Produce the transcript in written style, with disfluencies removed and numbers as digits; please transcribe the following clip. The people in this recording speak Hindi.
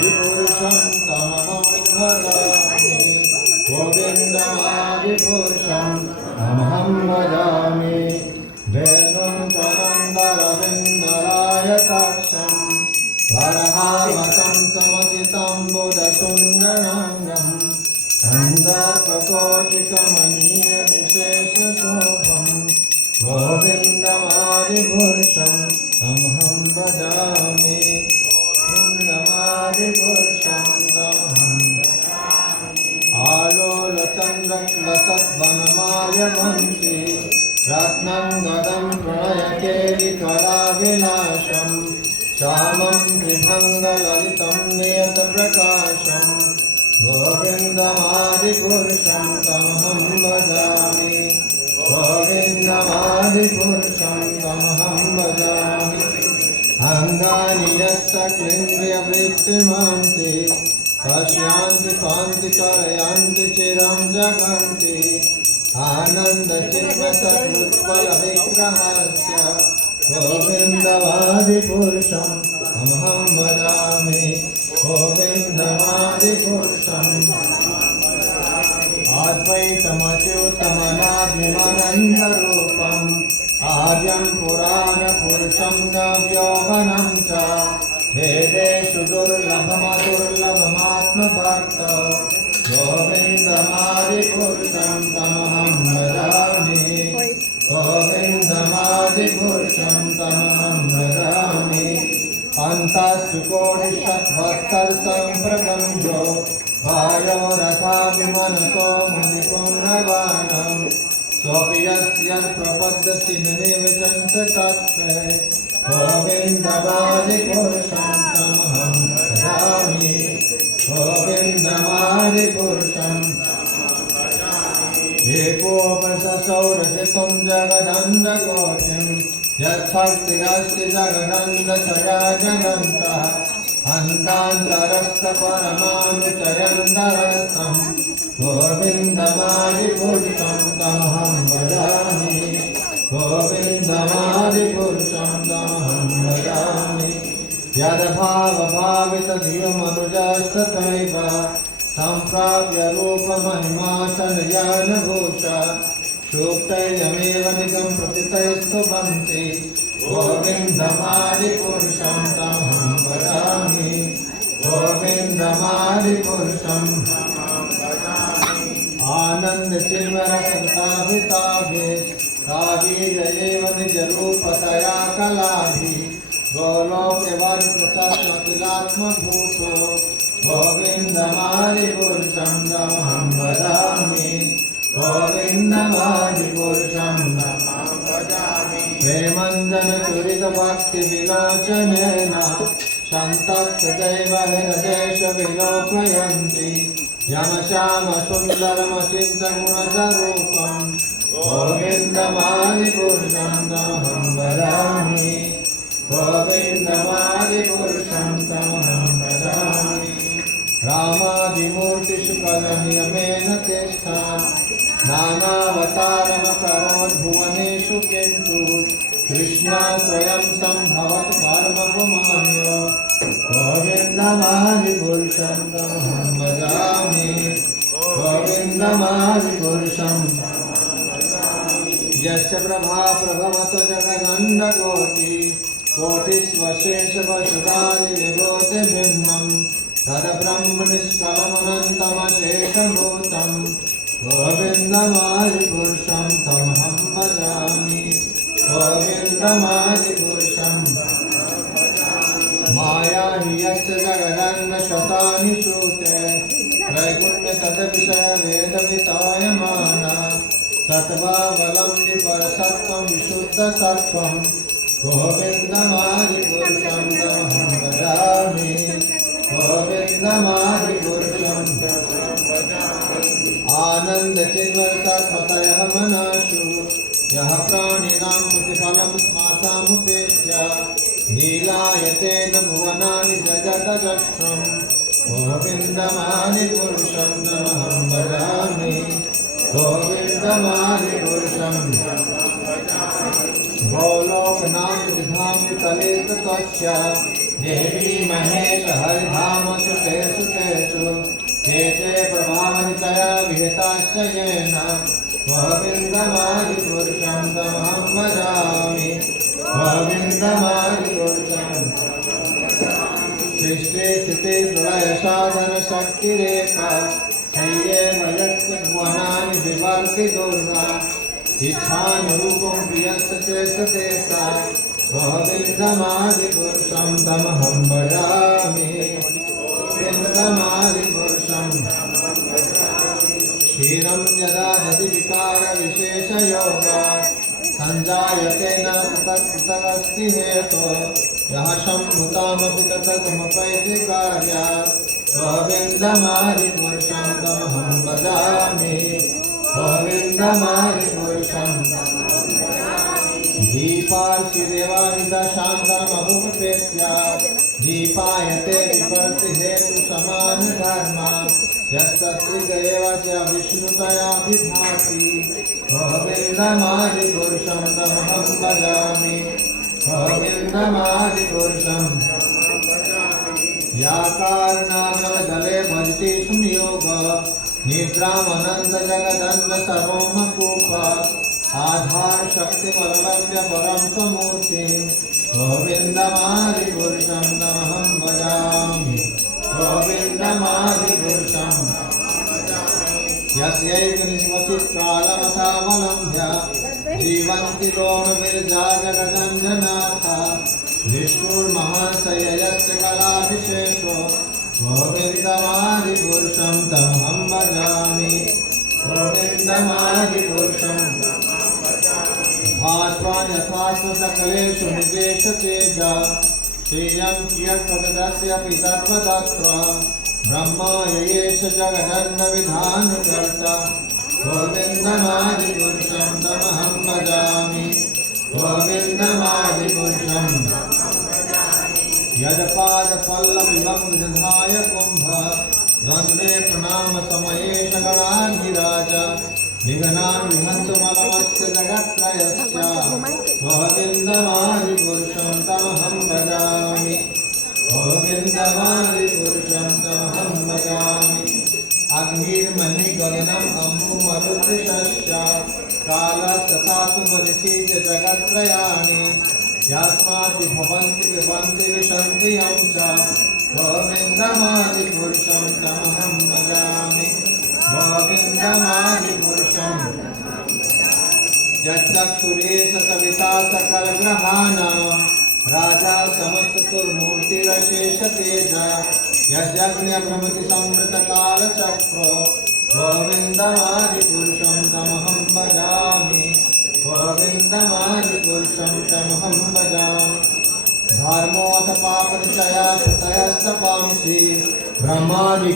विपुरुषं तमहं भजामि गोविन्दमादिपुरुषं तमहं भजामि वेणुं त्वनन्दरविन्दरायताक्षं वरहावतं समसितं बुधसुन्दराङ्गं कन्दर्पकोटिकमनीयविशेषशोभं गोविन्दमादिपुरुषं तमहं भजामि गोविन्दमादिपुरुषं तमहं आलोलचन्द्रक्लसद्वनमायवन्ति रत्नं गदं प्रणयकेलिकलाविलासं श्यामं त्रिभङ्गललितं नियतप्रकाशं गोविन्दमादिपुरुषं तमहं भजामि गोविन्दमादिपुरुषं तमहं भजामि अङ्गानि यस्तक्लिन्द्रियवृत्तिमान्ति पश्यान्ति पान्ति कलयान्ति चिरं जगन्ति आनन्दचिन्मसदुत्पलविग्रहस्य गोविन्दमादिपुरुषं तमहं भजामि गोविन्दमादिपुरुषं अद्वैतमच्युतमनाभिमनन्दरूपम् आर्यं पुराणपुरुषं नव्यौवनं च वेदेषु दुर्लभमदुर्लभमात्मभक्त गोविन्दमादिपुरुषं तमहं भजामि गोविन्दमादिपुरुषं तमहं भजामि अन्तःसुकोटिशतवत्सरसम्प्रगम्भो वायो रथाभिमनसो मुनिपुंरवाणं सोऽपि यस्यत्प्रपद्यसिनिविशन्त तत्त्वे गोविन्दमादिपुरुषं तमहं भजामि गोविन्दमादिपुरुषं एकोपसौरसितं जगदण्डकोटिं यच्छक्तिरस्ति जगदण्डशया जगन्तः अन्तान्तरस्थपरमानुचयन्तरस्थं गोविन्दमादिपुरुषं तमहं भजामि गोविन्दमादिपुरुषं तमहं भजामि यद्भावभावितधियमनुजस्तथैव सम्प्राप्य रूपमहिमाशनयानभूषा सूक्तैर्यमेव निगं प्रतितैस्तुवन्ति गोविन्दमादिपुरुषं तमहं भजामि गोविन्दमादिपुरुषं आनन्दचिन्मरसताभिताभि कावीर्यैव निजरूपतया कलाभि गोलोक्यवर्ततस्वकिलात्मभूतो गोविन्दमादिपुरुषं तमहं भजामि गोविन्दमादिपुरुषं तमहं भजामि प्रेमञ्जनचुरितभक्तिविलोचनेन सन्तत्सदैव हृदेश विलोकयन्ति यमश्यामसुन्दरमचिन्तगुणस्वरूपं गोविन्दमादिपुरुषं तमहं भजामि गोविन्दमादिपुरुषं तमहं भजामि रामादिमूर्तिषु कलनियमेन तिष्ठा नानावतारमकरोद्भुवनेषु किन्तु कृष्णा स्वयं सम्भवत् परमपुमान्यो गोविन्दमादिपुरुषं तमहं भजामि गोविन्दमादिपुरुषं यस्य प्रभा प्रभवतो जगदण्डकोटि कोटिस्वशेषवसुधादिविभूतिभिन्नं तद्ब्रह्मनिष्कलमनन्तमशेषभूतं गोविन्दमादिपुरुषं तमहं भजामि गोविन्दमादिपुरुषं माया हि यस्य जगदण्डशतानि सूते त्रैगुण्यतद्विषयवेदवितायमाना सत्त्वावलम्बि परसत्त्वं विशुद्धसत्त्वं गोविन्दमादिपुरुषं तमहं भजामि गोविन्दमादिपुरुषं आनन्दचिन्मरसत्मतयः मनाशु यः प्राणिनां प्रतिफलं स्मार्तामुपेत्य लीलायतेन भुवनानि जगदजस्रं गोविन्दमादिपुरुषं तमहं भजामि गोविन्दमादिपुरुषं गोलोकनाथ विधामि तले तस्य देवी महेश हरिधाम सुतेषु तेषु केते प्रभावनितया विहिताश्च येन गोविन्दमादिपुरुषं तमहं भजामि गोविन्दमादिपुरुषम् सृष्टि स्थिति प्रलय साधन शक्तिरेका शय्ये मयस्य भुवनानि विवर्ति दुर्गा इच्छानुरूपं प्रियस्य चेष्टते सा गोविन्दमादिपुरुषं तमहं भजामि गोविन्दमादिपुरुषम् क्षीरं यदा दधि विकारविशेषयोगा सञ्जायते न कृतकृतगस्ति हेतो यः सम्भूतामपि ततकमुपैति कार्यात् गोविन्दमादिपुरुषं तमहं भजामि गोविन्दमादिपुरुषम् दीपार्चिदेवानिदशान्तरमभुपेत्य दीपायते विपर्तिहेतु समानधर्मा यस्तत्रिगेव च विष्णुतया विभाति गोविन्दमादिपुरुषं तमहं भजामि गोविन्दमादिपुरुषम् या कारणागमदले भजति संयोग निद्रामनन्तजगदन्त सर्वमकूप आधार शक्तिमलभ्य परं स्वमूर्तिं गोविन्दमादिपुरुषं तमहं भजामि गोविन्दमादिपुरुषम् यस्यैव निश्वसित्कालमथावलम्ब्य जीवन्ति लोकविरजा जगदञ्जनाथ विष्णुर्महाशयस्य कलाविशेषो गोविन्दमादिपुरुषं तमहं भजामि गोविन्दमादिपुरुषम् भास्वान् यथास्व सकलेषु निदेशतेजा श्रियं कियत्पदस्यपि तत्त्वतत्र ब्रह्मा येष जगदन्नविधानकर्ता गोविन्दमादिपुरुषं तमहं भजामि गोविन्दमादिपुरुषम् यदपादपल्लविवं विदधाय कुम्भ द्वन्द्वे प्रणामसमये गणाधिराज विघ्नान् विहन्तुमलमस्य जगत्त्रयस्य गोविन्दमादिपुरुषं तमहं भजामि गोविन्दमादिपुरुषं तमहं भजामि अग्निर्मणिगगनम् अम्बुमरुद्रिशश्च कालस्तथातु मदिषि च जगत्त्रयाणि यास्मात् भवन्ति विभन्ति विशन्ति यं च गोविन्दमादिपुरुषं तमहं भजामि गोविन्दमादिपुरुषम् यच्चक्षुरेश सविता सकलग्रहाणां राजा समस्ततुर्मूर्तिरशेषतेज यज्ञभ्रमति संवृतकालचक्रो गोविन्दमादिपुरुषं तमहं भजामि गोविन्दमादिपुरुषं तमहं भजामि धर्मोऽथ पापनिचया श्रुतयस्तपांसि ब्रह्मादि